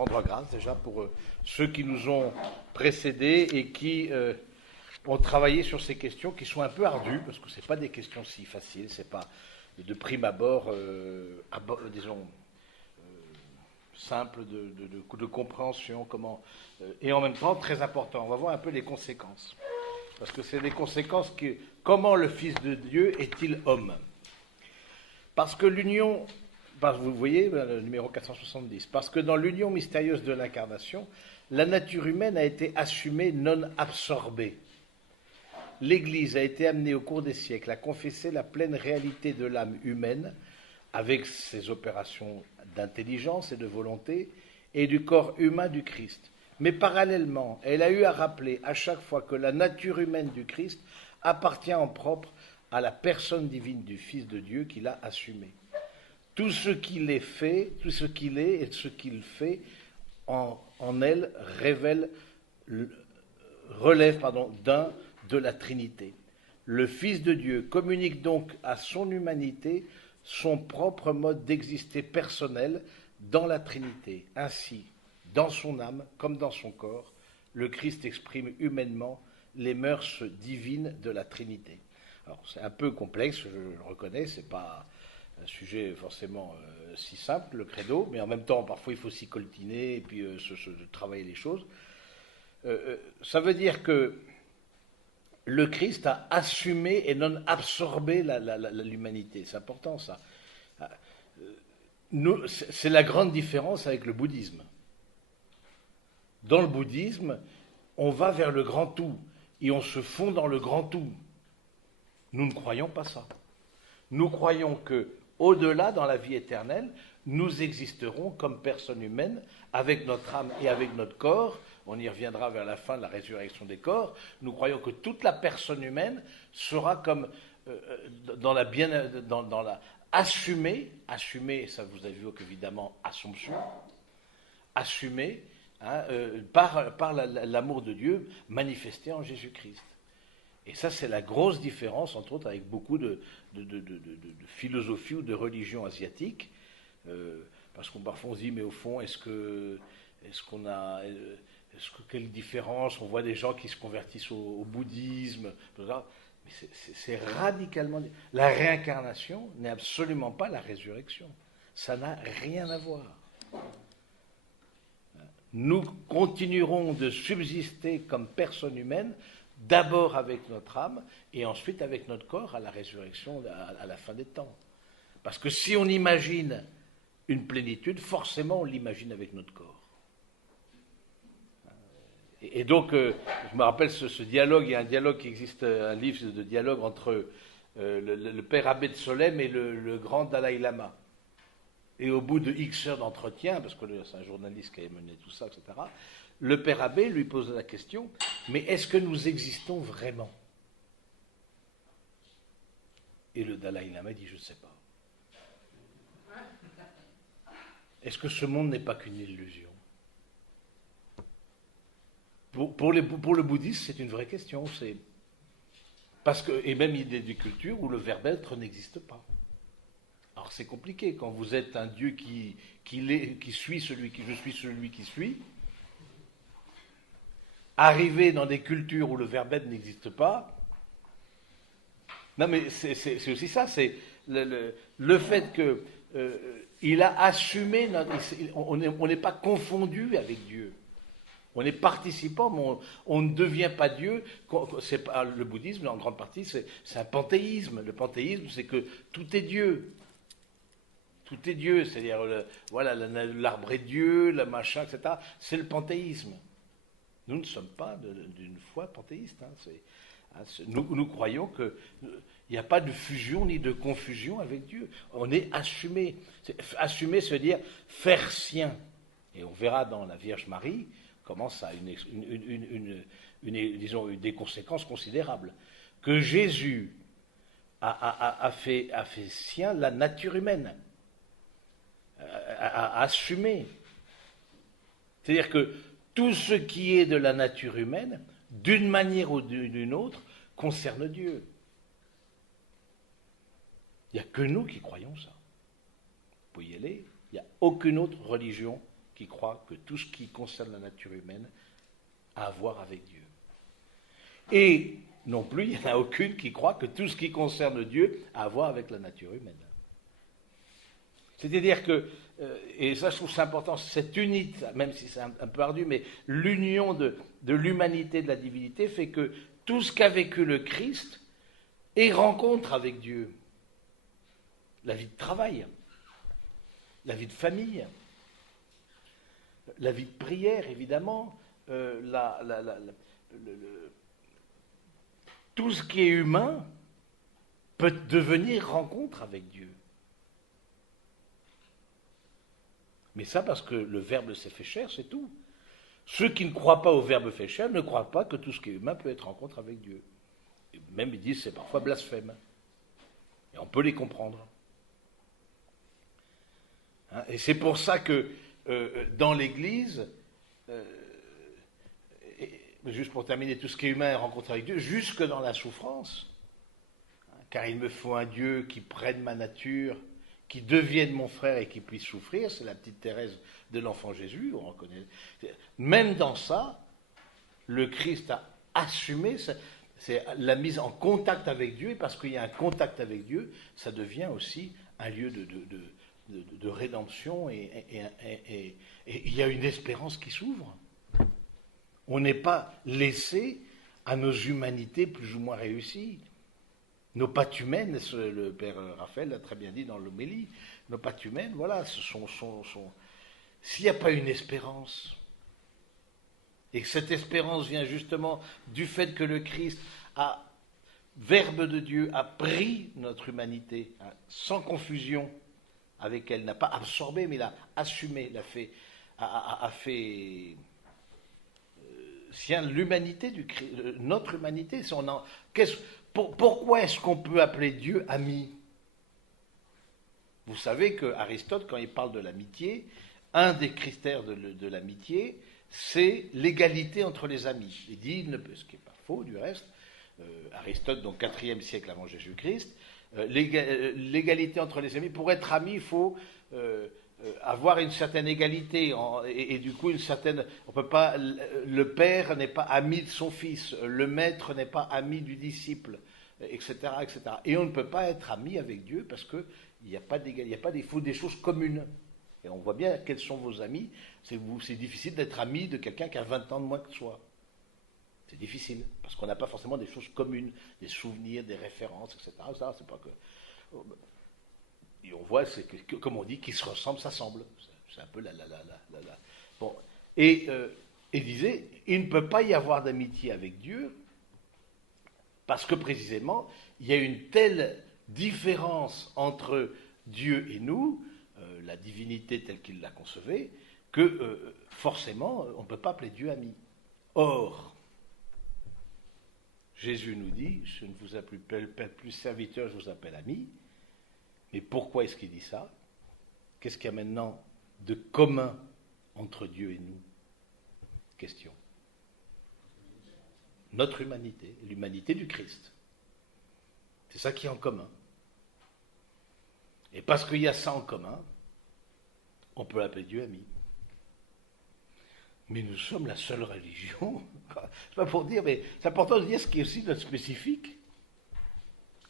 rendre grâce déjà pour ceux qui nous ont précédés et qui ont travaillé sur ces questions qui sont un peu ardues, parce que ce n'est pas des questions si faciles, c'est pas de prime abord, disons, simple de compréhension, et en même temps très important. On va voir un peu les conséquences. Parce que c'est les conséquences comment le Fils de Dieu est-il homme? Parce que l'union, vous voyez le numéro 470, parce que dans l'union mystérieuse de l'incarnation, la nature humaine a été assumée, non absorbée. L'Église a été amenée au cours des siècles à confesser la pleine réalité de l'âme humaine, avec ses opérations d'intelligence et de volonté, et du corps humain du Christ. Mais parallèlement, elle a eu à rappeler à chaque fois que la nature humaine du Christ appartient en propre à la personne divine du Fils de Dieu qu'il a assumé. Tout ce qu'il est fait, tout ce qu'il est et ce qu'il fait en elle relève d'un de la Trinité. Le Fils de Dieu communique donc à son humanité son propre mode d'exister personnel dans la Trinité. Ainsi, dans son âme comme dans son corps, le Christ exprime humainement les mœurs divines de la Trinité. Alors c'est un peu complexe, je le reconnais, c'est pas un sujet forcément si simple, le credo, mais en même temps parfois il faut s'y coltiner et puis travailler les choses. Ça veut dire que le Christ a assumé et non absorbé l'humanité. C'est important ça. C'est la grande différence avec le bouddhisme. Dans le bouddhisme, on va vers le grand tout et on se fond dans le grand tout. Nous ne croyons pas ça. Nous croyons que, au-delà, dans la vie éternelle, nous existerons comme personnes humaines avec notre âme et avec notre corps. On y reviendra vers la fin de la résurrection des corps. Nous croyons que toute la personne humaine sera comme dans la assumée, ça vous avez vu évidemment, Assomption, assumée par l'amour de Dieu manifesté en Jésus-Christ. Et ça, c'est la grosse différence, entre autres, avec beaucoup de philosophie ou de religion asiatique, parce qu'on parfois on se dit, mais au fond, quelle différence? On voit des gens qui se convertissent au bouddhisme, tout ça. Mais c'est radicalement... La réincarnation n'est absolument pas la résurrection. Ça n'a rien à voir. Nous continuerons de subsister comme personnes humaines, d'abord avec notre âme, et ensuite avec notre corps à la résurrection, à la fin des temps. Parce que si on imagine une plénitude, forcément on l'imagine avec notre corps. Et donc, je me rappelle ce dialogue, il y a un dialogue qui existe, un livre de dialogue entre le père abbé de Solesmes et le grand Dalai Lama. Et au bout de X heures d'entretien, parce que c'est un journaliste qui a mené tout ça, etc., le père abbé lui pose la question, mais est-ce que nous existons vraiment? Et le Dalai Lama dit, je ne sais pas. Est-ce que ce monde n'est pas qu'une illusion? Pour le bouddhisme, c'est une vraie question. Et même il y a des cultures où le verbe être n'existe pas. Alors c'est compliqué quand vous êtes un Dieu qui suit celui qui je suis celui qui suis. Arriver dans des cultures où le verbe être n'existe pas. Non mais c'est aussi ça, c'est le fait que il a assumé, on n'est pas confondu avec Dieu. On est participant, mais on ne devient pas Dieu. C'est pas, le bouddhisme, en grande partie, c'est un panthéisme. Le panthéisme, c'est que tout est Dieu. Tout est Dieu, c'est-à-dire l'arbre est Dieu, le machin, etc. C'est le panthéisme. Nous ne sommes pas d'une foi panthéiste. Nous croyons qu'il n'y a pas de fusion ni de confusion avec Dieu. On est assumé. Assumer, ça veut dire faire sien. Et on verra dans la Vierge Marie comment ça a disons, des conséquences considérables. Que Jésus a fait sien la nature humaine, a assumé. C'est-à-dire que tout ce qui est de la nature humaine, d'une manière ou d'une autre, concerne Dieu. Il n'y a que nous qui croyons ça. Vous pouvez y aller, il n'y a aucune autre religion qui croit que tout ce qui concerne la nature humaine a à voir avec Dieu. Et non plus, il n'y en a aucune qui croit que tout ce qui concerne Dieu a à voir avec la nature humaine. C'est-à-dire que, et ça je trouve ça important, cette unité, même si c'est un peu ardu, mais l'union de l'humanité et de la divinité fait que tout ce qu'a vécu le Christ est rencontre avec Dieu. La vie de travail, la vie de famille, la vie de prière, évidemment, tout ce qui est humain peut devenir rencontre avec Dieu. Mais ça parce que le Verbe s'est fait chair, c'est tout. Ceux qui ne croient pas au Verbe fait chair ne croient pas que tout ce qui est humain peut être rencontre avec Dieu. Et même ils disent que c'est parfois blasphème. Et on peut les comprendre. Hein, et c'est pour ça que dans l'Église, juste pour terminer, tout ce qui est humain est rencontré avec Dieu, jusque dans la souffrance. Hein, car il me faut un Dieu qui prenne ma nature, qui devienne mon frère et qui puisse souffrir. C'est la petite Thérèse de l'enfant Jésus, on reconnaît. Même dans ça, le Christ a assumé, c'est la mise en contact avec Dieu, et parce qu'il y a un contact avec Dieu, ça devient aussi un lieu de rédemption, et il y a une espérance qui s'ouvre. On n'est pas laissé à nos humanités plus ou moins réussies. Nos pattes humaines, le père Raphaël l'a très bien dit dans l'homélie, nos pattes humaines, voilà, s'il n'y a pas une espérance, et que cette espérance vient justement du fait que le Christ Verbe de Dieu, a pris notre humanité, sans confusion avec elle, n'a pas absorbé, mais l'a assumé, a fait sien l'humanité du Christ, notre humanité. Pourquoi est-ce qu'on peut appeler Dieu ami? Vous savez que Aristote, quand il parle de l'amitié, un des critères de l'amitié, c'est l'égalité entre les amis. Il dit, ce qui n'est pas faux du reste, Aristote, donc 4e siècle avant Jésus-Christ, l'égalité entre les amis, pour être ami, il faut avoir une certaine égalité, et du coup on peut pas, le père n'est pas ami de son fils, le maître n'est pas ami du disciple, etc., etc. Et on ne peut pas être ami avec Dieu parce que il n'y a pas d'égalité, il faut des choses communes. Et on voit bien quels sont vos amis. C'est difficile d'être ami de quelqu'un qui a 20 ans de moins que soi. C'est difficile, parce qu'on n'a pas forcément des choses communes, des souvenirs, des références, etc. Ça, c'est pas que... Et on voit, comme on dit, qui se ressemble, s'assemble. C'est un peu la. Bon. Et disait, il ne peut pas y avoir d'amitié avec Dieu, parce que précisément, il y a une telle différence entre Dieu et nous, la divinité telle qu'il la concevait, que forcément, on ne peut pas appeler Dieu ami. Or, Jésus nous dit, je ne vous appelle plus serviteur, je vous appelle ami. Mais pourquoi est-ce qu'il dit ça? Qu'est-ce qu'il y a maintenant de commun entre Dieu et nous? Question. Notre humanité, l'humanité du Christ. C'est ça qui est en commun. Et parce qu'il y a ça en commun, on peut l'appeler Dieu ami. Mais nous sommes la seule religion, c'est pas pour dire, mais c'est important de dire ce qui est aussi notre spécifique.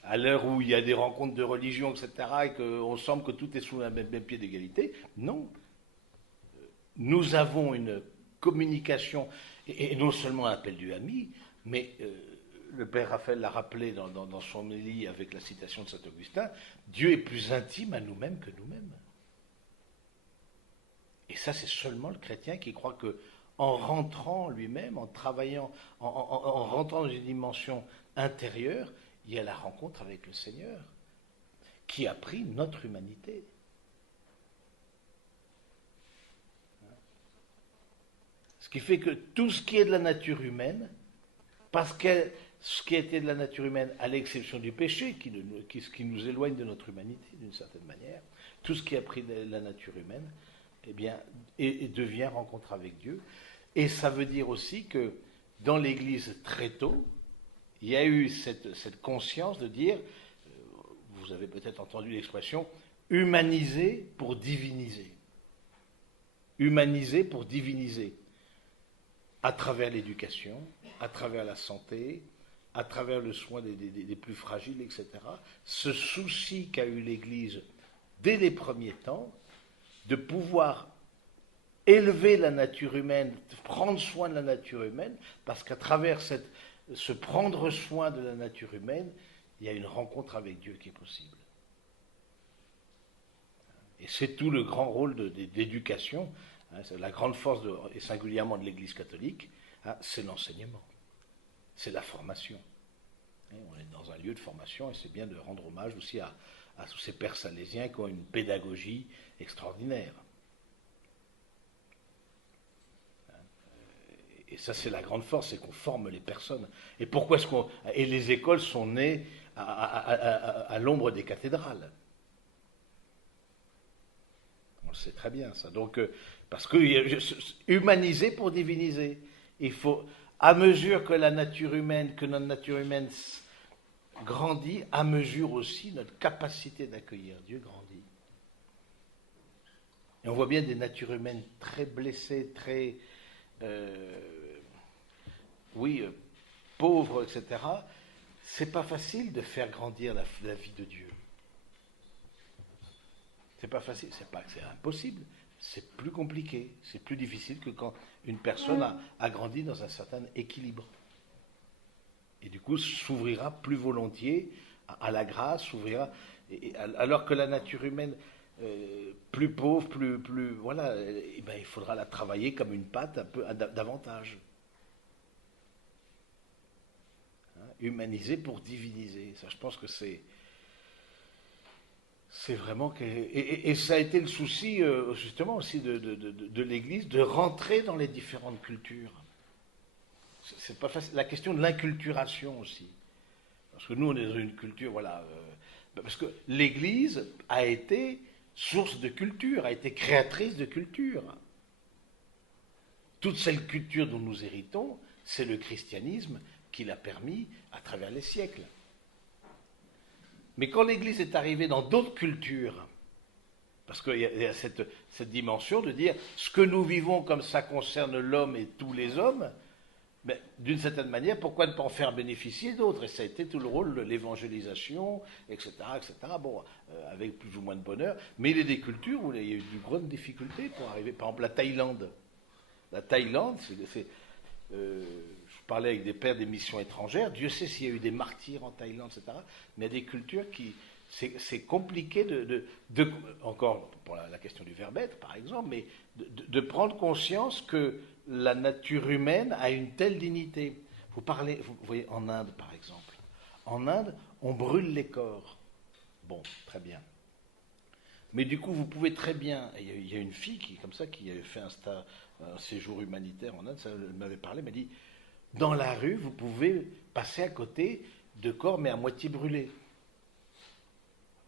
À l'heure où il y a des rencontres de religion, etc., et qu'on semble que tout est sous un même pied d'égalité, non. Nous avons une communication, et non seulement on appelle Dieu ami, mais le père Raphaël l'a rappelé dans son homélie avec la citation de saint Augustin, Dieu est plus intime à nous-mêmes que nous-mêmes. Et ça, c'est seulement le chrétien qui croit que, en rentrant lui-même, en travaillant, en rentrant dans une dimension intérieure, il y a la rencontre avec le Seigneur, qui a pris notre humanité. Ce qui fait que tout ce qui est de la nature humaine, parce que ce qui était de la nature humaine, à l'exception du péché, qui nous éloigne de notre humanité d'une certaine manière, tout ce qui a pris de la nature humaine, eh bien, et devient rencontre avec Dieu. Et ça veut dire aussi que dans l'Église très tôt, il y a eu cette conscience de dire, vous avez peut-être entendu l'expression, humaniser pour diviniser. Humaniser pour diviniser, à travers l'éducation, à travers la santé, à travers le soin des plus fragiles, etc. Ce souci qu'a eu l'Église dès les premiers temps, de pouvoir élever la nature humaine, prendre soin de la nature humaine, parce qu'à travers ce prendre soin de la nature humaine, il y a une rencontre avec Dieu qui est possible. Et c'est tout le grand rôle d'éducation, c'est la grande force, et singulièrement de l'Église catholique, c'est l'enseignement, c'est la formation. On est dans un lieu de formation et c'est bien de rendre hommage aussi à tous ces pères salésiens qui ont une pédagogie extraordinaire. Et ça, c'est la grande force, c'est qu'on forme les personnes. Et pourquoi est-ce qu'on... Et les écoles sont nées à l'ombre des cathédrales. On le sait très bien, ça. Donc, parce que humaniser pour diviniser. Il faut, à mesure que notre nature humaine grandit, à mesure aussi notre capacité d'accueillir Dieu grandit. Et on voit bien des natures humaines très blessées, très... pauvres, etc. C'est pas facile de faire grandir la vie de Dieu. C'est pas facile, c'est pas que c'est impossible, c'est plus compliqué, c'est plus difficile que quand une personne a grandi dans un certain équilibre. Et du coup, s'ouvrira plus volontiers à la grâce, alors que la nature humaine plus pauvre, plus voilà, il faudra la travailler comme une pâte un peu davantage. Humaniser pour diviniser, ça, je pense que c'est vraiment et ça a été le souci justement aussi de l'Église de rentrer dans les différentes cultures. C'est pas facile. La question de l'inculturation aussi, parce que nous on est dans une culture, voilà, parce que l'Église a été source de culture, a été créatrice de culture. Toute cette culture dont nous héritons, c'est le christianisme qui l'a permis à travers les siècles. Mais quand l'Église est arrivée dans d'autres cultures, parce qu'il y a cette dimension de dire ce que nous vivons comme ça concerne l'homme et tous les hommes, mais d'une certaine manière, pourquoi ne pas en faire bénéficier d'autres? Et ça a été tout le rôle de l'évangélisation, etc., etc. Bon, avec plus ou moins de bonheur. Mais il y a des cultures où il y a eu de grandes difficultés pour arriver. Par exemple, la Thaïlande. La Thaïlande, je parlais avec des pères des missions étrangères. Dieu sait s'il y a eu des martyrs en Thaïlande, etc. Mais il y a des cultures qui... C'est compliqué encore pour la question du verbe être, par exemple, mais de prendre conscience que la nature humaine a une telle dignité. Vous voyez, en Inde, par exemple. En Inde, on brûle les corps. Bon, très bien. Mais du coup, vous pouvez très bien... Il y a une fille qui avait fait un séjour humanitaire en Inde, ça elle m'avait parlé, elle m'a dit, dans la rue, vous pouvez passer à côté de corps, mais à moitié brûlés.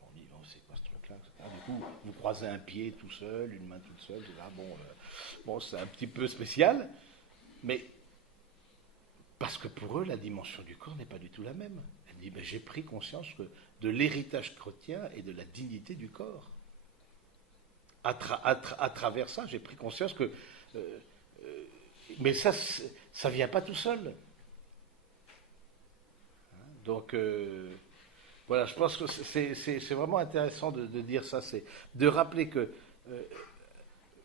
On dit, c'est quoi ce truc-là? Du coup, vous croisez un pied tout seul, une main toute seule, bon, c'est un petit peu spécial, mais parce que pour eux, la dimension du corps n'est pas du tout la même. Elle dit, j'ai pris conscience de l'héritage chrétien et de la dignité du corps. À travers ça, j'ai pris conscience que... mais ça ne vient pas tout seul. Donc, voilà, je pense que c'est vraiment intéressant de dire ça, c'est de rappeler que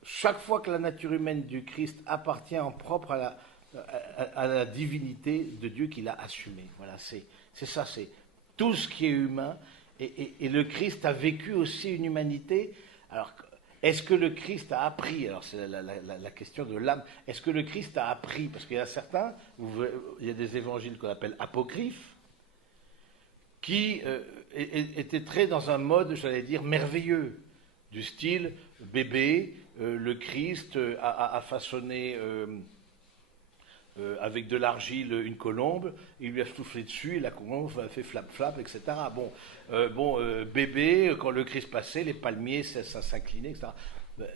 chaque fois que la nature humaine du Christ appartient en propre à la divinité de Dieu qu'il a assumée. Voilà, c'est ça, c'est tout ce qui est humain. Et le Christ a vécu aussi une humanité. Alors, est-ce que le Christ a appris? Alors, c'est la question de l'âme. Est-ce que le Christ a appris? Parce qu'il y a certains, il y a des évangiles qu'on appelle apocryphes, qui étaient très dans un mode, j'allais dire, merveilleux, du style bébé, le Christ a façonné avec de l'argile une colombe, il lui a soufflé dessus, et la colombe a fait flap-flap, etc. Bébé, quand le Christ passait, les palmiers, ça s'inclinait, etc.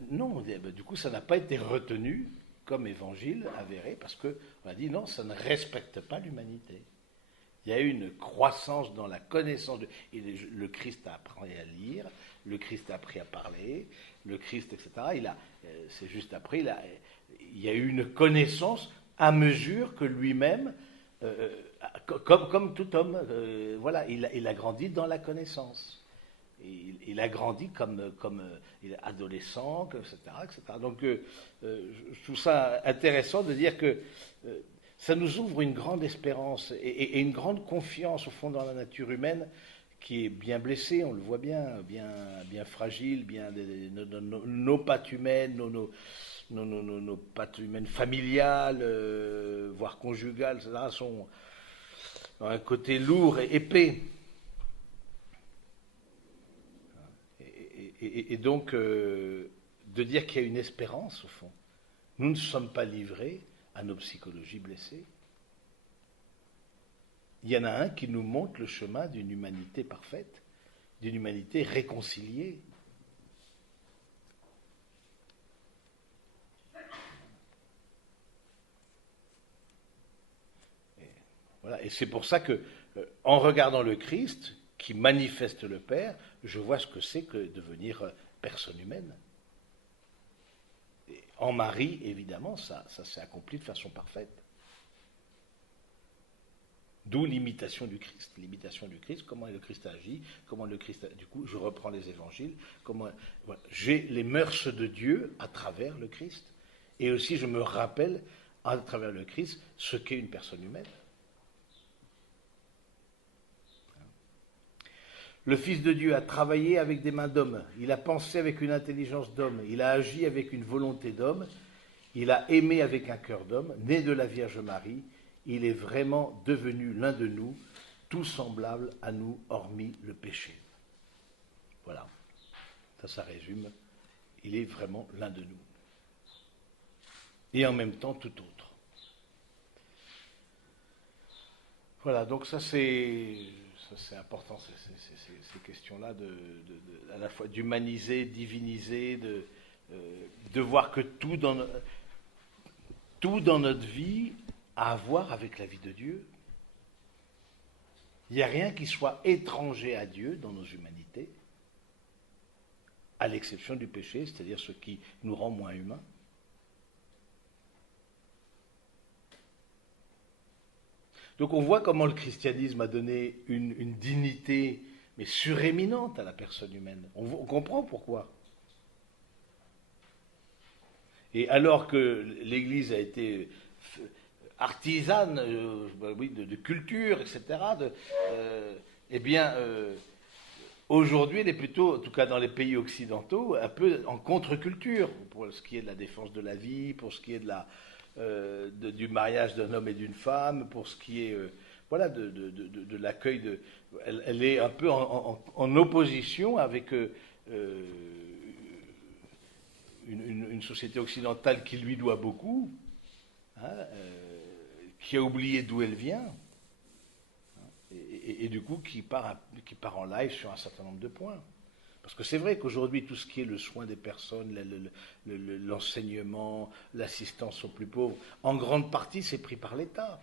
Non, du coup, ça n'a pas été retenu comme évangile avéré, parce qu'on a dit non, ça ne respecte pas l'humanité. Il y a eu une croissance dans la connaissance le Christ a appris à lire, le Christ a appris à parler, le Christ, etc., c'est juste après, il y a eu une connaissance à mesure que lui-même, comme tout homme, voilà, il a grandi dans la connaissance. Il a grandi comme il est adolescent, etc., etc. Donc, je trouve ça intéressant de dire que ça nous ouvre une grande espérance et une grande confiance, au fond, dans la nature humaine, qui est bien blessée, on le voit bien fragile, nos pattes humaines, nos pattes humaines familiales, voire conjugales, etc., sont un côté lourd et épais. Et donc, de dire qu'il y a une espérance, au fond. Nous ne sommes pas livrés à nos psychologies blessées. Il y en a un qui nous montre le chemin d'une humanité parfaite, d'une humanité réconciliée. Voilà. Et c'est pour ça que, en regardant le Christ, qui manifeste le Père, je vois ce que c'est que devenir personne humaine. Et en Marie, évidemment, ça s'est accompli de façon parfaite. D'où l'imitation du Christ. L'imitation du Christ, comment le Christ agit, comment le Christ... Du coup, je reprends les évangiles, voilà, j'ai les mœurs de Dieu à travers le Christ. Et aussi, je me rappelle, à travers le Christ, ce qu'est une personne humaine. Le Fils de Dieu a travaillé avec des mains d'homme, il a pensé avec une intelligence d'homme, il a agi avec une volonté d'homme, il a aimé avec un cœur d'homme, né de la Vierge Marie, il est vraiment devenu l'un de nous, tout semblable à nous, hormis le péché. Voilà, ça résume, il est vraiment l'un de nous. Et en même temps tout autre. Voilà, donc ça c'est important, ces questions-là, à la fois d'humaniser, diviniser, de voir que tout dans notre vie a à voir avec la vie de Dieu. Il n'y a rien qui soit étranger à Dieu dans nos humanités, à l'exception du péché, c'est-à-dire ce qui nous rend moins humains. Donc on voit comment le christianisme a donné une dignité, mais suréminente à la personne humaine. On comprend pourquoi. Et alors que l'Église a été artisane de culture, etc., eh bien, aujourd'hui, elle est plutôt, en tout cas dans les pays occidentaux, un peu en contre-culture, pour ce qui est de la défense de la vie, pour ce qui est du mariage d'un homme et d'une femme, pour ce qui est voilà, de l'accueil. Elle est un peu en opposition avec une société occidentale qui lui doit beaucoup, hein, qui a oublié d'où elle vient, hein, et du coup qui part en live sur un certain nombre de points. Parce que c'est vrai qu'aujourd'hui, tout ce qui est le soin des personnes, l'enseignement, l'assistance aux plus pauvres, en grande partie, c'est pris par l'État.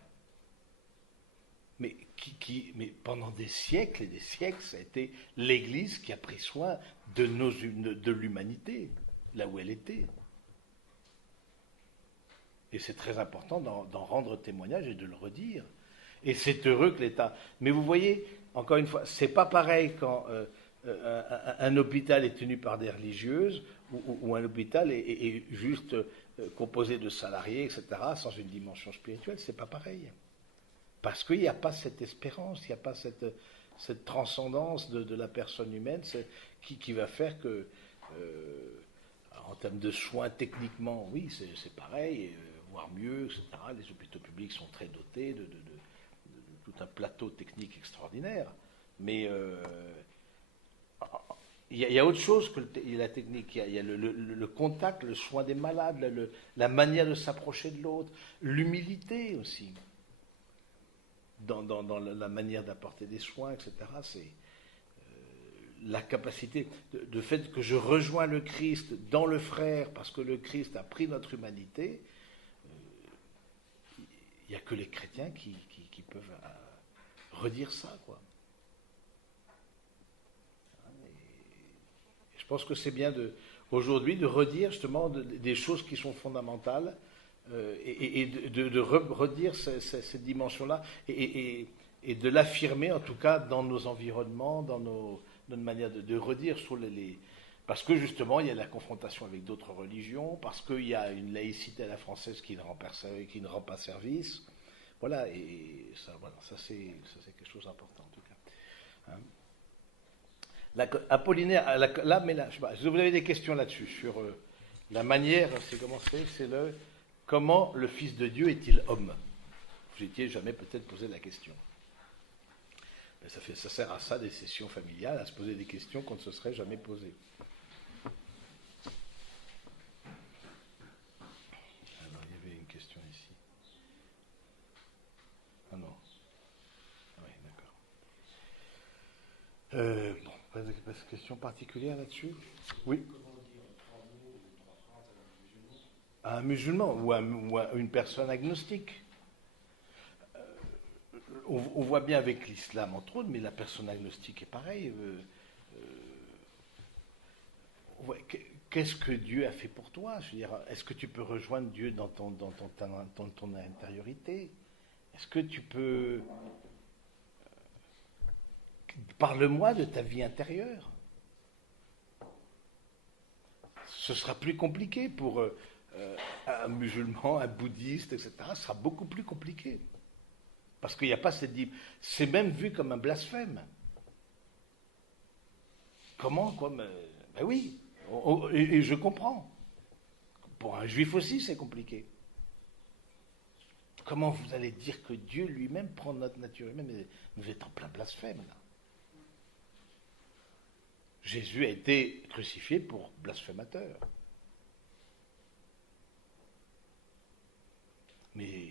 Mais pendant des siècles et des siècles, ça a été l'Église qui a pris soin de l'humanité, là où elle était. Et c'est très important d'en rendre témoignage et de le redire. Et c'est heureux que l'État... Mais vous voyez, encore une fois, c'est pas pareil quand un hôpital est tenu par des religieuses ou un hôpital est juste composé de salariés, etc., sans une dimension spirituelle, c'est pas pareil. Parce qu'il n'y a pas cette espérance, il n'y a pas cette transcendance de la personne humaine qui va faire que, en termes de soins techniquement, oui, c'est pareil, voire mieux, etc. Les hôpitaux publics sont très dotés de tout un plateau technique extraordinaire. Mais il y a autre chose que la technique. Il y a le contact, le soin des malades, la manière de s'approcher de l'autre, l'humilité aussi. Dans la manière d'apporter des soins, etc. C'est la capacité, de fait que je rejoins le Christ dans le frère, parce que le Christ a pris notre humanité, il n'y a que les chrétiens qui peuvent redire ça, quoi. Et je pense que c'est bien aujourd'hui de redire justement des choses qui sont fondamentales et de redire cette dimension-là et de l'affirmer en tout cas dans nos environnements, dans notre manière de redire sur parce que justement il y a la confrontation avec d'autres religions, parce qu'il y a une laïcité à la française qui ne rend pas service. Voilà, et ça, voilà, ça c'est quelque chose d'important en tout cas. Hein. Apollinaire, là, mais là, je sais pas, vous avez des questions là-dessus, sur la manière, c'est comment c'est comment le Fils de Dieu est-il homme? Vous n'étiez jamais peut-être posé la question. Mais ça sert à ça, des sessions familiales, à se poser des questions qu'on ne se serait jamais posées. Alors, il y avait une question ici. Ah non. Ah oui, d'accord. Bon, pas de question particulière là-dessus? Oui. À un musulman ou à une personne agnostique. On voit bien avec l'islam entre autres, mais la personne agnostique est pareil. Qu'est-ce que Dieu a fait pour toi? Je veux dire, est-ce que tu peux rejoindre Dieu dans ton intériorité? Est-ce que tu peux... Parle-moi de ta vie intérieure. Ce sera plus compliqué pour un musulman, un bouddhiste, etc. Ce sera beaucoup plus compliqué. Parce qu'il n'y a pas cette... C'est même vu comme un blasphème. Comment? Comme... Ben oui. Et je comprends. Pour un juif aussi, c'est compliqué. Comment vous allez dire que Dieu lui-même prend notre nature humaine? Vous êtes en plein blasphème, là. Jésus a été crucifié pour blasphémateur. Mais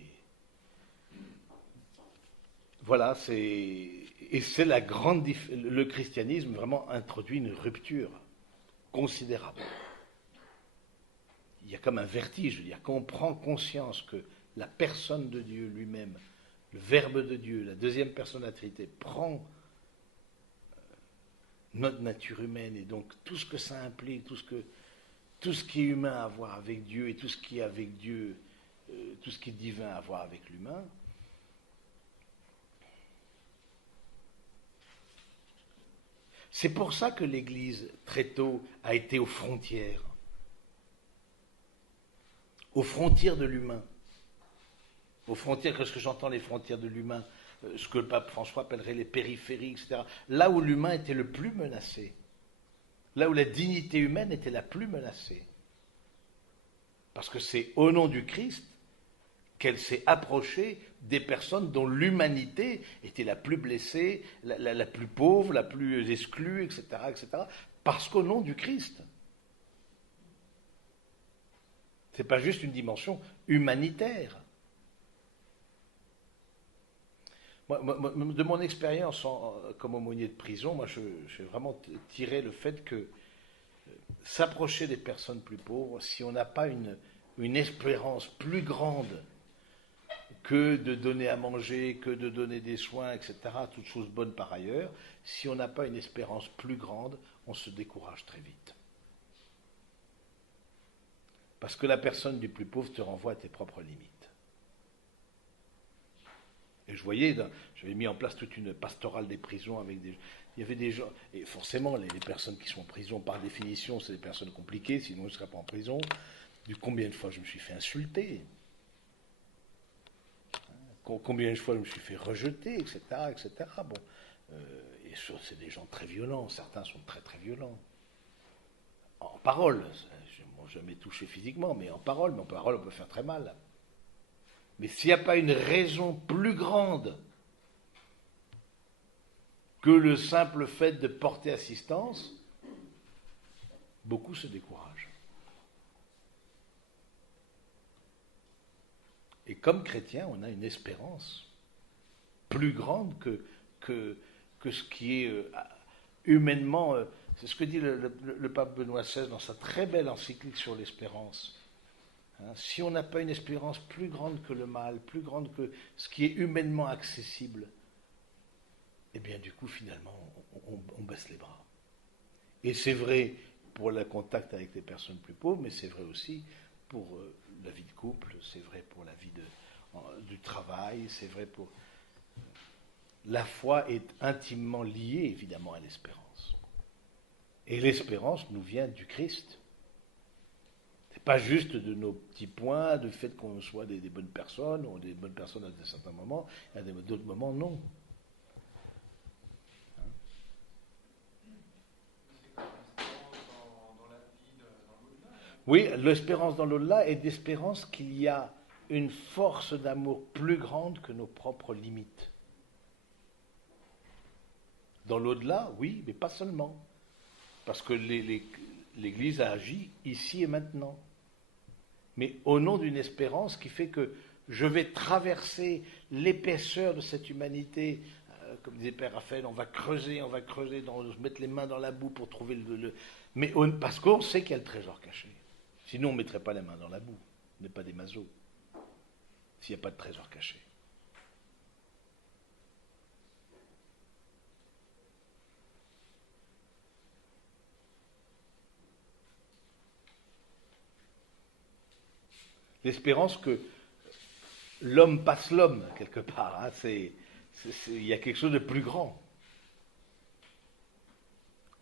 voilà, c'est la grande... Le christianisme vraiment introduit une rupture considérable. Il y a comme un vertige, je veux dire, quand on prend conscience que la personne de Dieu lui-même, le Verbe de Dieu, la deuxième personne de la Trinité, prend notre nature humaine et donc tout ce que ça implique, tout ce qui est humain à voir avec Dieu et tout ce qui est avec Dieu, tout ce qui est divin à voir avec l'humain. C'est pour ça que l'Église, très tôt, a été aux frontières de l'humain. Aux frontières, qu'est-ce que j'entends les frontières de l'humain? Ce que le pape François appellerait les périphéries, etc. Là où l'humain était le plus menacé. Là où la dignité humaine était la plus menacée. Parce que c'est au nom du Christ qu'elle s'est approchée des personnes dont l'humanité était la plus blessée, la plus pauvre, la plus exclue, etc., etc. Parce qu'au nom du Christ. Ce n'est pas juste une dimension humanitaire. De mon expérience comme aumônier de prison, moi, j'ai vraiment tiré le fait que s'approcher des personnes plus pauvres, si on n'a pas une espérance plus grande que de donner à manger, que de donner des soins, etc., toutes choses bonnes par ailleurs, si on n'a pas une espérance plus grande, on se décourage très vite. Parce que la personne du plus pauvre te renvoie à tes propres limites. Et je voyais, j'avais mis en place toute une pastorale des prisons avec il y avait des gens, et forcément les personnes qui sont en prison par définition, c'est des personnes compliquées, sinon ils ne seraient pas en prison. Combien de fois je me suis fait insulter, combien de fois je me suis fait rejeter, etc., etc. Bon, et c'est des gens très violents, certains sont très très violents. En parole, je ne m'ai jamais touché physiquement, mais en parole on peut faire très mal. Mais s'il n'y a pas une raison plus grande que le simple fait de porter assistance, beaucoup se découragent. Et comme chrétien, on a une espérance plus grande que ce qui est humainement... c'est ce que dit le pape Benoît XVI dans sa très belle encyclique sur l'espérance. Si on n'a pas une espérance plus grande que le mal, plus grande que ce qui est humainement accessible, eh bien du coup finalement on baisse les bras. Et c'est vrai pour le contact avec les personnes plus pauvres, mais c'est vrai aussi pour la vie de couple, c'est vrai pour la vie du travail, c'est vrai pour... La foi est intimement liée évidemment à l'espérance. Et l'espérance nous vient du Christ. C'est pas juste de nos petits points, du fait qu'on soit des bonnes personnes, ou des bonnes personnes à certains moments, et à d'autres moments, non. Oui, l'espérance dans l'au-delà est d'espérance qu'il y a une force d'amour plus grande que nos propres limites. Dans l'au-delà, oui, mais pas seulement. Parce que l'Église a agi ici et maintenant. Mais au nom d'une espérance qui fait que je vais traverser l'épaisseur de cette humanité, comme disait Père Raphaël, on va creuser, mettre les mains dans la boue pour trouver mais parce qu'on sait qu'il y a le trésor caché. Sinon, on ne mettrait pas les mains dans la boue. On n'est pas des masos. S'il n'y a pas de trésor caché. L'espérance que l'homme passe l'homme, quelque part. Hein, il y a quelque chose de plus grand.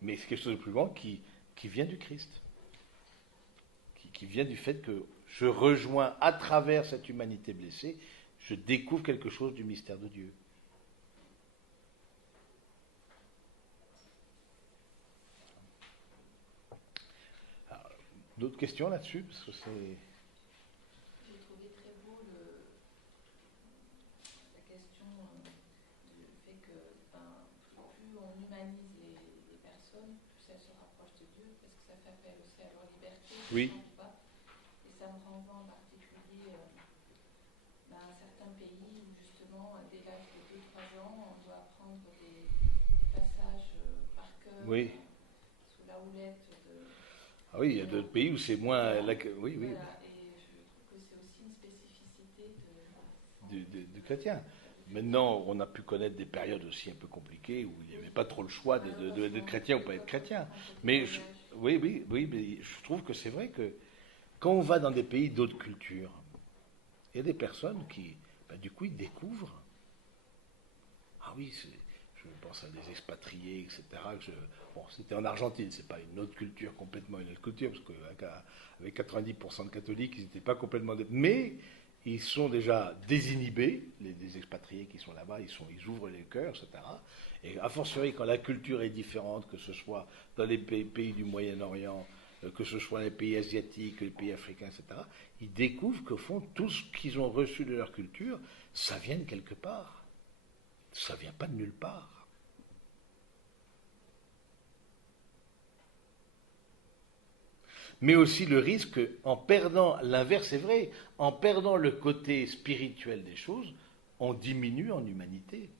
Mais c'est quelque chose de plus grand qui vient du Christ. Qui vient du fait que je rejoins à travers cette humanité blessée, je découvre quelque chose du mystère de Dieu. Alors, d'autres questions là-dessus parce que c'est... J'ai trouvé très beau la question du fait que plus on humanise les personnes, plus elles se rapprochent de Dieu, parce que ça fait appel aussi à leur liberté. Oui. Et ça me renvoie en particulier à un certain pays où justement, dès l'âge de 2-3 ans, on doit apprendre des passages par cœur, oui. Sous la houlette de... Ah oui, il y a d'autres pays où c'est moins... Oui, oui. Voilà. Et je trouve que c'est aussi une spécificité du chrétien. Maintenant, on a pu connaître des périodes aussi un peu compliquées où il n'y avait pas trop le choix d'être chrétien ou pas être chrétien. Mais oui, mais je trouve que c'est vrai que quand on va dans des pays d'autres cultures, il y a des personnes qui, du coup, ils découvrent. Ah oui, je pense à des expatriés, etc. Bon, c'était en Argentine, c'est pas une autre culture, complètement une autre culture, parce qu'avec 90% de catholiques, ils n'étaient pas complètement... Mais ils sont déjà désinhibés, les expatriés qui sont là-bas, ils ouvrent les cœurs, etc. Et a fortiori, quand la culture est différente, que ce soit dans les pays du Moyen-Orient, que ce soit les pays asiatiques, les pays africains, etc., ils découvrent qu'au fond, tout ce qu'ils ont reçu de leur culture, ça vient de quelque part. Ça ne vient pas de nulle part. Mais aussi le risque, en perdant, l'inverse est vrai, en perdant le côté spirituel des choses, on diminue en humanité.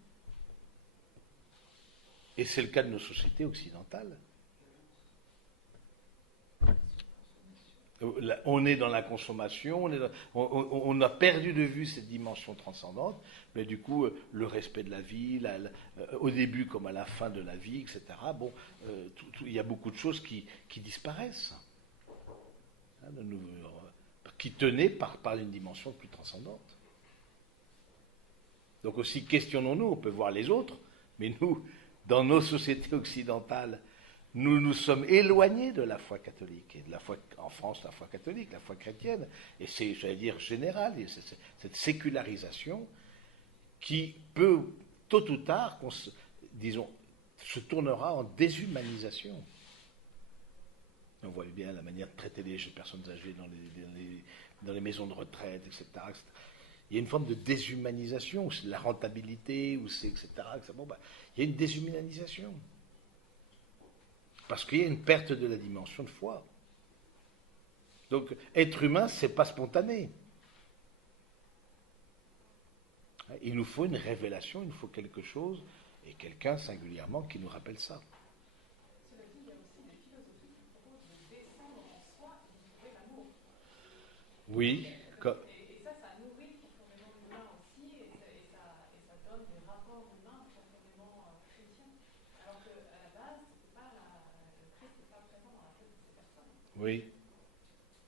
Et c'est le cas de nos sociétés occidentales. On est dans la consommation, on a perdu de vue cette dimension transcendante, mais du coup, le respect de la vie, au début comme à la fin de la vie, etc., bon, il y a beaucoup de choses qui disparaissent, hein, qui tenaient par une dimension plus transcendante. Donc aussi, questionnons-nous, on peut voir les autres, mais nous, dans nos sociétés occidentales, nous nous sommes éloignés de la foi catholique, et de la foi, en France, la foi catholique, la foi chrétienne, et c'est, j'allais dire, général, et c'est cette sécularisation qui peut, tôt ou tard, disons, se tournera en déshumanisation. On voit bien la manière de traiter les personnes âgées dans les maisons de retraite, etc., etc. Il y a une forme de déshumanisation, où c'est la rentabilité, où c'est, etc., etc. Bon, il y a une déshumanisation. Parce qu'il y a une perte de la dimension de foi. Donc, être humain, ce n'est pas spontané. Il nous faut une révélation, il nous faut quelque chose, et quelqu'un singulièrement qui nous rappelle ça. Cela dit, il y a aussi des philosophies qui proposent de descendre en soi et de trouver l'amour. Oui. Et ça nourrit profondément l'humain aussi, et ça donne des rapports humains profondément chrétiens. Alors qu'à la base, le Christ n'est pas présent dans la tête de ces Oui.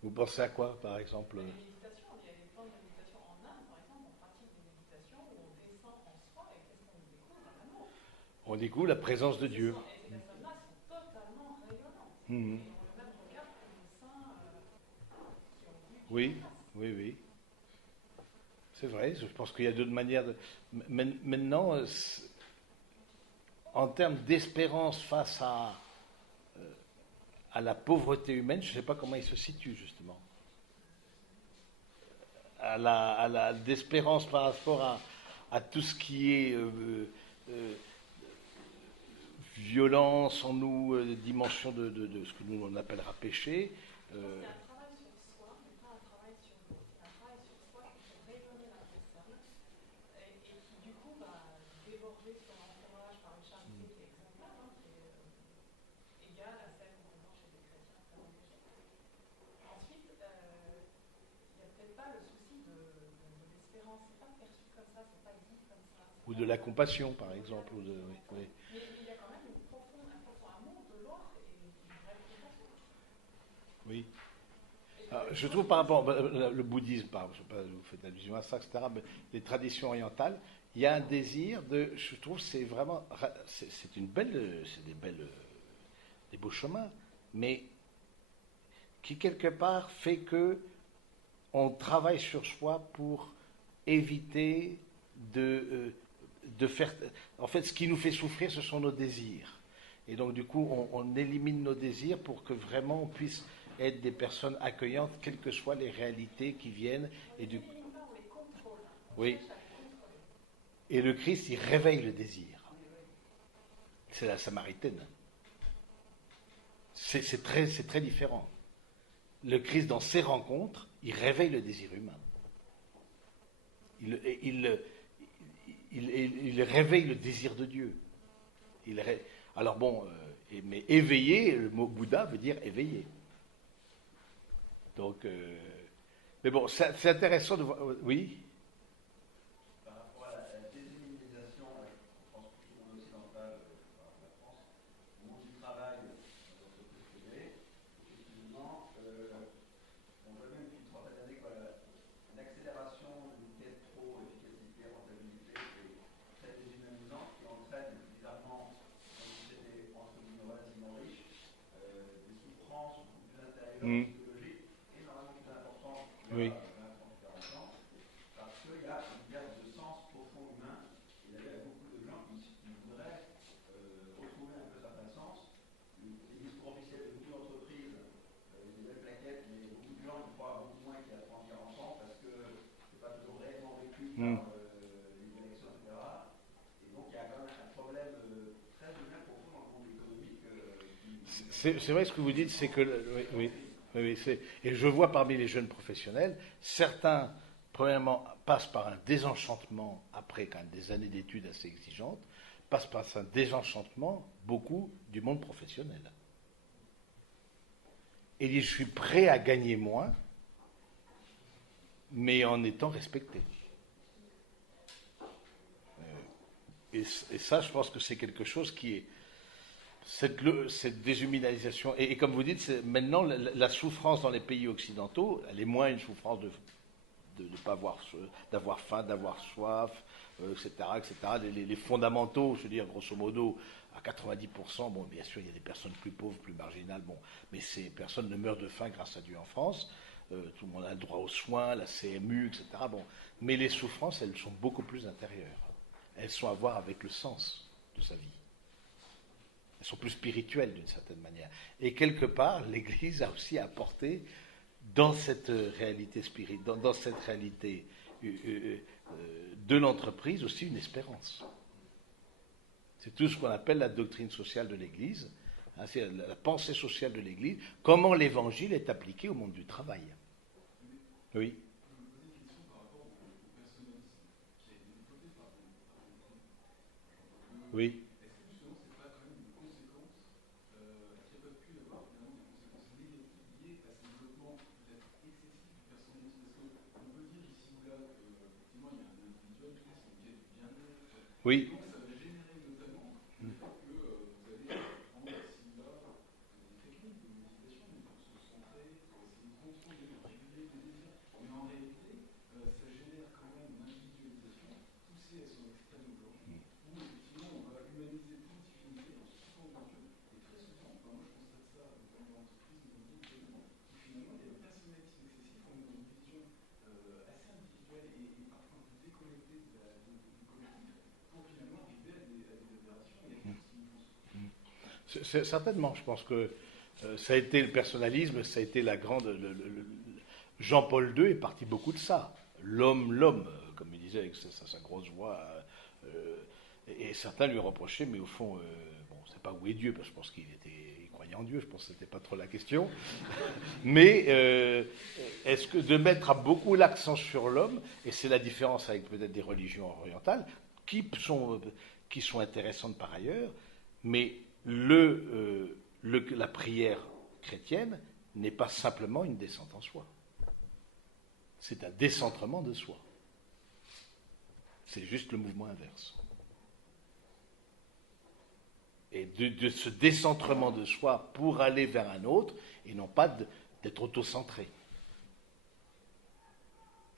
Vous pensez à quoi, par exemple? La méditation, il y a des formes de méditation en Inde, par exemple, on pratique des méditations où on descend en soi et qu'est-ce qu'on découvre? L'amour. On découvre la présence de C'est Dieu. ça. Et ces personnes-là sont totalement rayonnantes Mhm. et ont le même regard que les saints qui ont vu Dieu Oui, en face. oui, oui. C'est vrai, je pense qu'il y a d'autres manières de... Maintenant, en termes d'espérance face à la pauvreté humaine, je ne sais pas comment il se situe, justement. D'espérance par rapport à tout ce qui est euh, violence en nous, dimension de ce que nous on appellera péché. Je pense qu'il y a un travail sur soi, mais pas un travail sur l'autre. Il y a un travail sur soi qui fait rayonner la personne et qui, du coup, va déborder son entourage par une charité qui est exemplaire, hein, qui est égale à celle qu'on peut voir chez des chrétiens très engagés. Ensuite, il n'y a peut-être pas le souci de l'espérance. C'est pas perçu comme ça, c'est pas dit comme ça. Ou de la compassion, par exemple. Ou de, oui, oui. Mais il y a quand même un profond amour de l'autre et une vraie compassion. Oui. Alors, je trouve par rapport le bouddhisme, je sais pas, vous faites allusion à ça, etc., mais les traditions orientales, il y a un désir de, je trouve, c'est vraiment, c'est une belle, c'est des beaux chemins, mais qui quelque part fait que on travaille sur soi pour éviter de faire. En fait, ce qui nous fait souffrir, ce sont nos désirs. Et donc, du coup, on élimine nos désirs pour que vraiment on puisse être des personnes accueillantes, quelles que soient les réalités qui viennent. On les élimine pas, on les contrôle. On Oui. cherche à les contrôler. Et le Christ, il réveille le désir. C'est la Samaritaine. C'est très différent. Le Christ, dans ses rencontres, il réveille le désir humain. Il réveille le désir de Dieu. Alors bon, mais éveiller, le mot Bouddha veut dire éveiller. Donc, mais bon, c'est intéressant de voir. Oui. Par rapport à la déshumanisation, je pense que tout le monde occidental, par rapport à la France, au monde du travail, dans l'entreprise privée, effectivement, on voit même depuis une trentaine d'années une accélération d'une quête trop efficacité, rentabilité, qui est très déshumanisante, qui entraîne bizarrement dans une société entre guillemets relativement riche, des souffrances beaucoup plus intérieures, psychologiques, énormément plus importantes qu'il y Oui. a 20 ans, 40 ans, parce qu'il y a une perte de sens profond humain. Et d'ailleurs, il y a beaucoup de gens qui voudraient retrouver un peu certains sens. Les discours officiels de beaucoup d'entreprises, des belles plaquettes, mais beaucoup de gens y croient beaucoup moins qu'il y a 30, 40 ans, parce que c'est pas toujours réellement vécu par les directions, etc. Et donc, il y a quand même un problème très humain profond dans le monde économique. C'est vrai ce que vous dites, c'est que oui, et je vois parmi les jeunes professionnels, certains, premièrement, passent par un désenchantement après quand même des années d'études assez exigeantes, passent par un désenchantement beaucoup du monde professionnel. Et disent je suis prêt à gagner moins, mais en étant respecté. Et ça, je pense que c'est quelque chose qui est cette déshumanisation. Et comme vous dites, maintenant, la souffrance dans les pays occidentaux, elle est moins une souffrance de ne pas d'avoir faim, d'avoir soif, etc. Les fondamentaux, je veux dire, grosso modo, à 90%, bon, bien sûr, il y a des personnes plus pauvres, plus marginales, bon, mais ces personnes ne meurent de faim grâce à Dieu en France. Tout le monde a le droit aux soins, la CMU, etc. Bon, mais les souffrances, elles sont beaucoup plus intérieures. Elles sont à voir avec le sens de sa vie. Elles sont plus spirituelles d'une certaine manière. Et quelque part, l'Église a aussi apporté dans cette réalité spirituelle, dans cette réalité de l'entreprise aussi une espérance. C'est tout ce qu'on appelle la doctrine sociale de l'Église, hein, c'est la pensée sociale de l'Église, comment l'Évangile est appliqué au monde du travail. Oui. Oui. Oui. Certainement, je pense que ça a été le personnalisme, ça a été la grande. Jean-Paul II est parti beaucoup de ça. L'homme, comme il disait avec sa grosse voix. Et certains lui reprochaient, mais au fond, bon, c'est pas où est Dieu, parce que je pense qu'il croyait en Dieu, je pense que c'était pas trop la question. Mais est-ce que de mettre beaucoup l'accent sur l'homme, et c'est la différence avec peut-être des religions orientales, qui sont intéressantes par ailleurs, mais la prière chrétienne n'est pas simplement une descente en soi. C'est un décentrement de soi. C'est juste le mouvement inverse. Et de ce décentrement de soi pour aller vers un autre, et non pas d'être autocentré.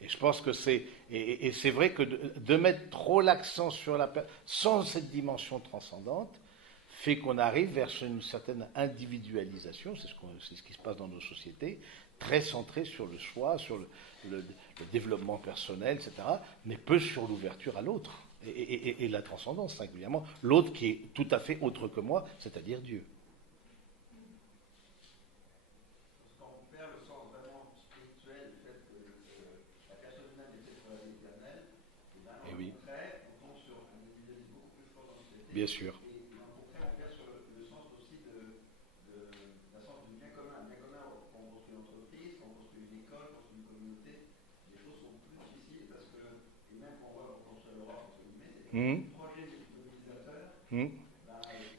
Et je pense que c'est vrai que de mettre trop l'accent sur sans cette dimension transcendante, fait qu'on arrive vers une certaine individualisation, c'est ce qui se passe dans nos sociétés, très centrée sur le soi, sur le développement personnel, etc., mais peu sur l'ouverture à l'autre, et la transcendance singulièrement, l'autre qui est tout à fait autre que moi, c'est-à-dire Dieu. Quand on perd le sens vraiment spirituel du fait que la personne humaine est faite pour la vie éternelle, et bien, après, on tombe sur un individualisme beaucoup plus fort dans la société. Bien sûr.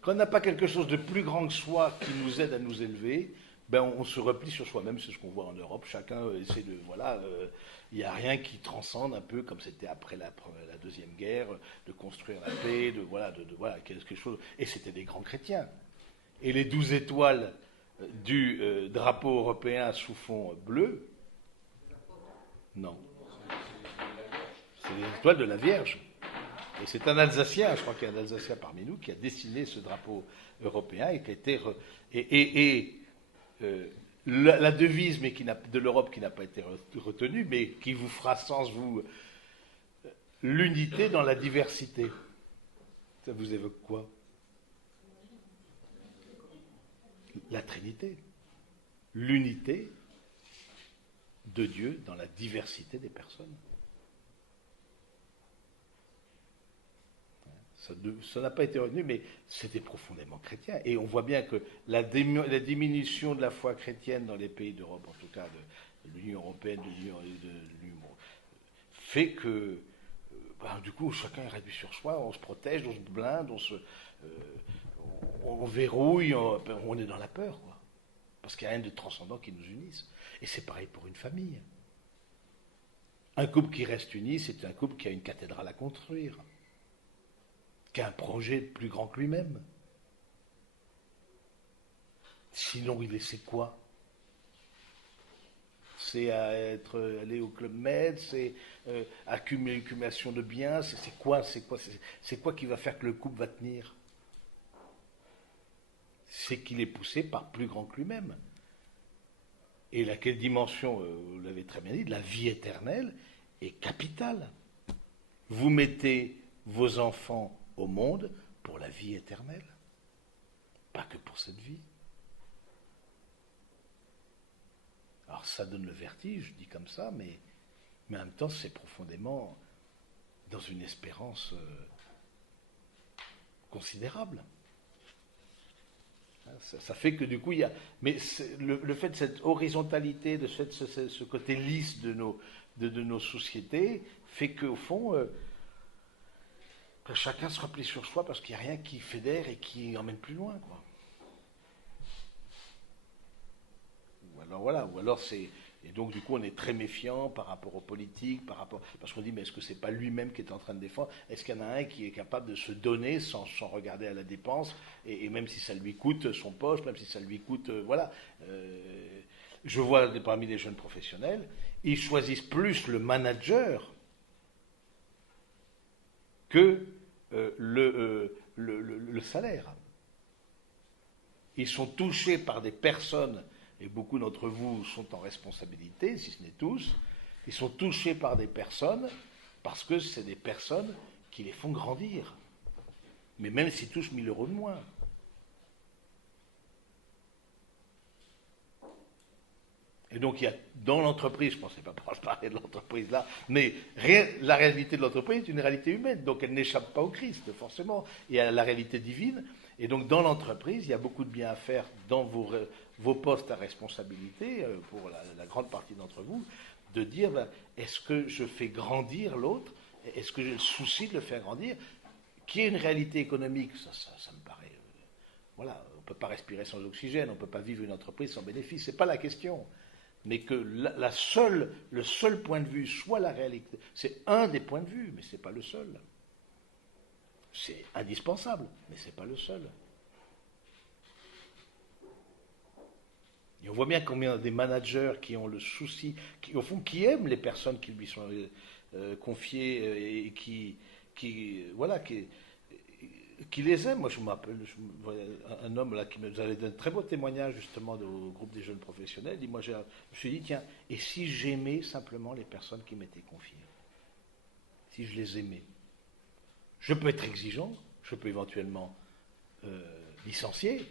Quand on n'a pas quelque chose de plus grand que soi qui nous aide à nous élever, ben on se replie sur soi-même, c'est ce qu'on voit en Europe, chacun essaie de... Voilà, il n'y a rien qui transcende un peu, comme c'était après la Deuxième Guerre, de construire la paix, voilà, quelque chose... Et c'était des grands chrétiens. Et les 12 étoiles du drapeau européen sous fond bleu, non. C'est les étoiles de la Vierge. Et c'est un Alsacien, je crois qu'il y a un Alsacien parmi nous, qui a dessiné ce drapeau européen et qui a été... la devise de l'Europe qui n'a pas été retenue, mais qui vous fera sens, vous, l'unité dans la diversité. Ça vous évoque quoi? La Trinité. L'unité de Dieu dans la diversité des personnes. Ça n'a pas été retenu, mais c'était profondément chrétien. Et on voit bien que la diminution de la foi chrétienne dans les pays d'Europe, en tout cas de l'Union européenne, de l'Union, fait que, du coup, chacun est réduit sur soi, on se protège, on se blinde, on verrouille, on est dans la peur, quoi. Parce qu'il n'y a rien de transcendant qui nous unisse. Et c'est pareil pour une famille. Un couple qui reste uni, c'est un couple qui a une cathédrale à construire, qui a un projet plus grand que lui-même. Sinon, c'est quoi? C'est aller au Club Med, c'est accumulation de biens, c'est quoi qui va faire que le couple va tenir? C'est qu'il est poussé par plus grand que lui-même. Et laquelle dimension, vous l'avez très bien dit, de la vie éternelle est capitale. Vous mettez vos enfants au monde pour la vie éternelle, pas que pour cette vie. Alors ça donne le vertige, je dis comme ça, mais en même temps c'est profondément dans une espérance considérable. Ça fait que du coup il y a... Mais le fait de cette horizontalité, de ce côté lisse de nos sociétés, fait qu'au fond... chacun se replie sur soi parce qu'il n'y a rien qui fédère et qui emmène plus loin, quoi. Ou alors c'est... Et donc, du coup, on est très méfiant par rapport aux politiques, parce qu'on dit, mais est-ce que c'est pas lui-même qui est en train de défendre? Est-ce qu'il y en a un qui est capable de se donner sans regarder à la dépense, et même si ça lui coûte son poste, même si ça lui coûte... voilà. Je vois parmi les jeunes professionnels, ils choisissent plus le manager que le salaire. Ils sont touchés par des personnes, et beaucoup d'entre vous sont en responsabilité, si ce n'est tous, ils sont touchés par des personnes parce que c'est des personnes qui les font grandir. Mais même s'ils touchent 1 000 € de moins. Et donc, il y a dans l'entreprise, je ne pensais pas pouvoir parler de l'entreprise là, mais la réalité de l'entreprise est une réalité humaine, donc elle n'échappe pas au Christ, forcément, et à la réalité divine. Et donc, dans l'entreprise, il y a beaucoup de bien à faire dans vos postes à responsabilité, pour la grande partie d'entre vous, de dire, ben, est-ce que je fais grandir l'autre? Est-ce que j'ai le souci de le faire grandir? Qui est une réalité économique, ça me paraît... voilà, on ne peut pas respirer sans oxygène, on ne peut pas vivre une entreprise sans bénéfice, ce n'est pas la question. Mais que le seul point de vue soit la réalité, c'est un des points de vue, mais ce n'est pas le seul. C'est indispensable, mais ce n'est pas le seul. Et on voit bien combien des managers qui ont le souci, qui, au fond, qui aiment les personnes qui lui sont confiées et qui les aiment. Moi, je me rappelle un homme là qui nous avait donné un très beau témoignage justement au groupe des jeunes professionnels. Il dit, moi, je me suis dit, tiens, et si j'aimais simplement les personnes qui m'étaient confiées? Si je les aimais? Je peux être exigeant, je peux éventuellement licencier,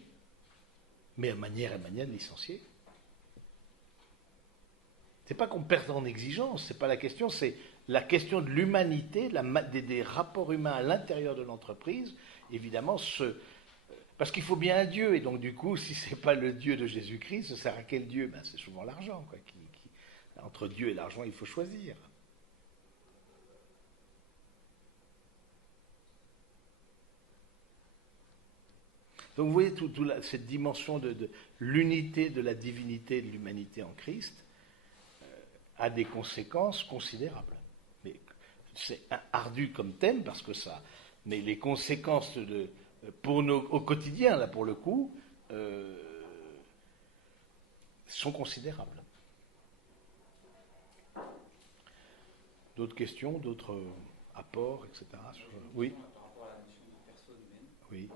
mais à manière de licencier. C'est pas qu'on perde en exigence, c'est pas la question, c'est la question de l'humanité, des rapports humains à l'intérieur de l'entreprise, évidemment, parce qu'il faut bien un Dieu, et donc du coup, si c'est pas le Dieu de Jésus-Christ, ça sert à quel Dieu? Ben, c'est souvent l'argent, quoi. Entre Dieu et l'argent, il faut choisir. Donc vous voyez cette dimension de l'unité de la divinité et de l'humanité en Christ a des conséquences considérables. Mais c'est ardu comme thème parce que ça. Mais les conséquences au quotidien, là pour le coup, sont considérables. D'autres questions, d'autres apports, etc. Oui. Par rapport à la notion de personne humaine. Oui.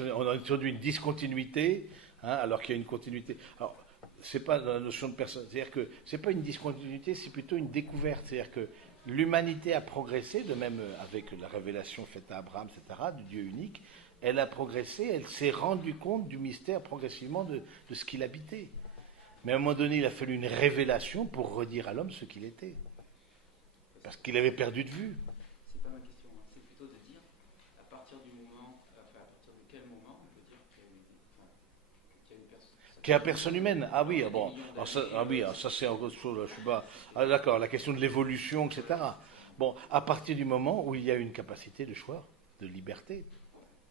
On a introduit une discontinuité, alors qu'il y a une continuité. Alors, c'est pas la notion de personne, c'est-à-dire que c'est pas une discontinuité, c'est plutôt une découverte. C'est-à-dire que l'humanité a progressé, de même avec la révélation faite à Abraham, etc., du Dieu unique, elle a progressé, elle s'est rendue compte du mystère progressivement de ce qu'il habitait. Mais à un moment donné, il a fallu une révélation pour redire à l'homme ce qu'il était. Parce qu'il avait perdu de vue. C'est pas ma question, c'est plutôt de dire, à partir du moment, à partir de quel moment, on peut dire qu'il y a une personne. Qu'il y a personne humaine. Ah oui, bon. Alors ça c'est autre chose. Je suis pas. Ah, d'accord, la question de l'évolution, etc. Bon, à partir du moment où il y a une capacité de choix, de liberté.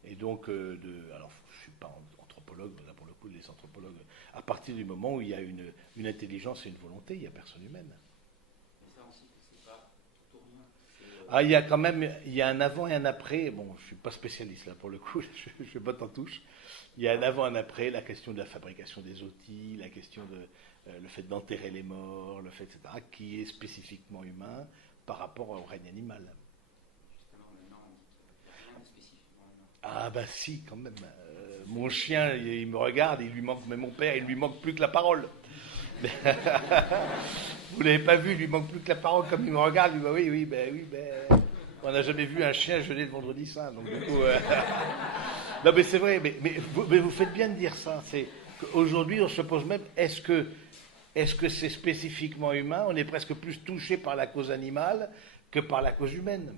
Et donc, alors, je ne suis pas anthropologue, mais là pour le coup, les anthropologues, à partir du moment où il y a une intelligence et une volonté, il n'y a personne humaine. Mais ça, on sait que c'est pas tout rien. Ah, il y a quand même, il y a un avant et un après. Bon, je ne suis pas spécialiste là pour le coup, je botte en touche. Il y a un avant et un après, la question de la fabrication des outils, la question de le fait d'enterrer les morts, le fait, etc., qui est spécifiquement humain par rapport au règne animal. Ah ben si, quand même. Mon chien, il me regarde, il lui manque, mais mon père, il lui manque plus que la parole. Vous l'avez pas vu, il lui manque plus que la parole, comme il me regarde, il me dit oui, on n'a jamais vu un chien jeûner le vendredi saint, donc du coup... Non mais c'est vrai, mais vous faites bien de dire ça. C'est qu'aujourd'hui, on se pose même, est-ce que c'est spécifiquement humain? On est presque plus touché par la cause animale que par la cause humaine.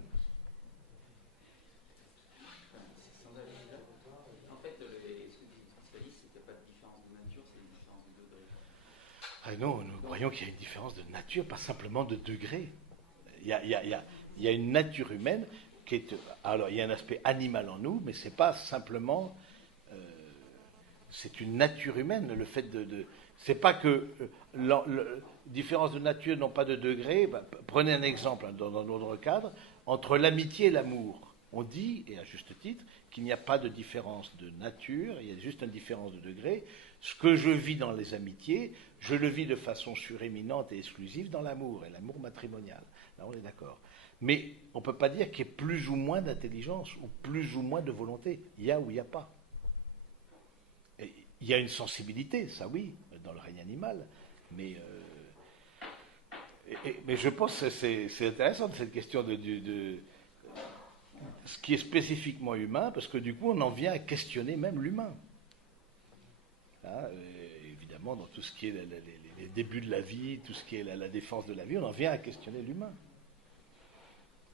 Ah non, nous croyons qu'il y a une différence de nature, pas simplement de degré. Il y a une nature humaine qui est... Alors, il y a un aspect animal en nous, mais c'est pas simplement... c'est une nature humaine, le fait c'est pas que... différence de nature n'ont pas de degré. Prenez un exemple dans notre cadre, entre l'amitié et l'amour. On dit, et à juste titre, qu'il n'y a pas de différence de nature, il y a juste une différence de degré. Ce que je vis dans les amitiés, je le vis de façon suréminente et exclusive dans l'amour, et l'amour matrimonial. Là, on est d'accord. Mais on ne peut pas dire qu'il y ait plus ou moins d'intelligence, ou plus ou moins de volonté. Il y a ou il n'y a pas. Et il y a une sensibilité, ça oui, dans le règne animal, mais... Mais je pense que c'est intéressant cette question de ce qui est spécifiquement humain, parce que du coup, on en vient à questionner même l'humain. Hein, évidemment, dans tout ce qui est les débuts de la vie, tout ce qui est la défense de la vie, on en vient à questionner l'humain.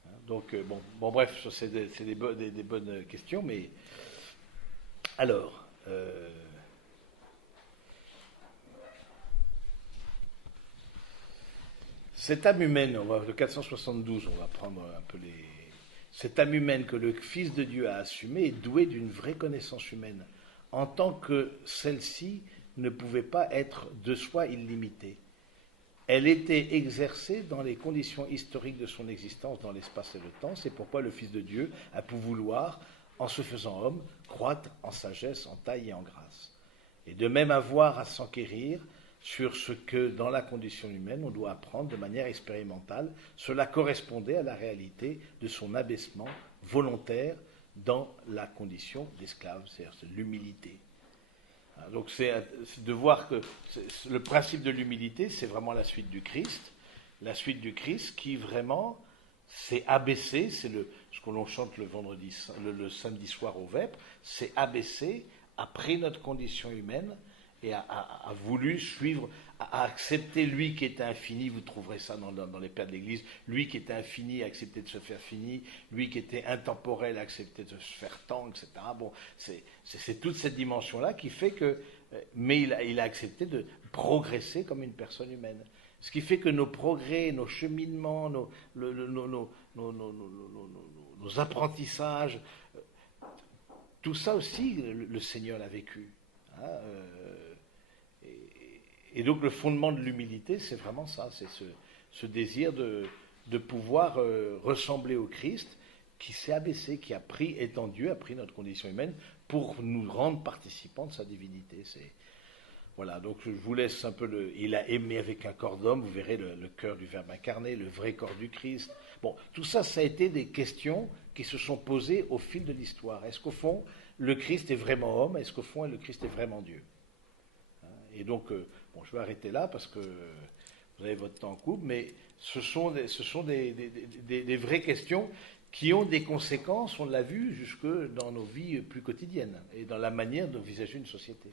Hein, donc, bon, bref, c'est des bonnes questions, mais alors. Cette âme humaine, le 472, on va prendre un peu les. Cette âme humaine que le Fils de Dieu a assumée est douée d'une vraie connaissance humaine, en tant que celle-ci ne pouvait pas être de soi illimitée. Elle était exercée dans les conditions historiques de son existence dans l'espace et le temps. C'est pourquoi le Fils de Dieu a pu vouloir, en se faisant homme, croître en sagesse, en taille et en grâce. Et de même avoir à s'enquérir sur ce que, dans la condition humaine, on doit apprendre de manière expérimentale. Cela correspondait à la réalité de son abaissement volontaire dans la condition d'esclave, c'est-à-dire l'humilité. Donc c'est de voir que le principe de l'humilité, c'est vraiment la suite du Christ qui vraiment s'est abaissé, c'est ce que l'on chante le samedi soir au Vêpres, s'est abaissé, a pris notre condition humaine, et a voulu suivre, a accepté lui qui était infini, vous trouverez ça dans les pères de l'Église, lui qui était infini a accepté de se faire fini, lui qui était intemporel a accepté de se faire temps, etc. Bon, c'est toute cette dimension-là qui fait que, mais il a accepté de progresser comme une personne humaine. Ce qui fait que nos progrès, nos cheminements, nos apprentissages, tout ça aussi, le Seigneur l'a vécu. Hein, et donc le fondement de l'humilité, c'est vraiment ça, c'est ce désir de pouvoir ressembler au Christ qui s'est abaissé, qui a pris, étant Dieu, a pris notre condition humaine pour nous rendre participants de sa divinité. Voilà, donc je vous laisse un peu il a aimé avec un corps d'homme, vous verrez le cœur du Verbe incarné, le vrai corps du Christ. Bon, tout ça, ça a été des questions qui se sont posées au fil de l'histoire. Est-ce qu'au fond, le Christ est vraiment homme? Est-ce qu'au fond, le Christ est vraiment Dieu? Et donc, je vais arrêter là parce que vous avez votre temps en couple, mais ce sont des vraies questions qui ont des conséquences, on l'a vu, jusque dans nos vies plus quotidiennes et dans la manière d'envisager une société.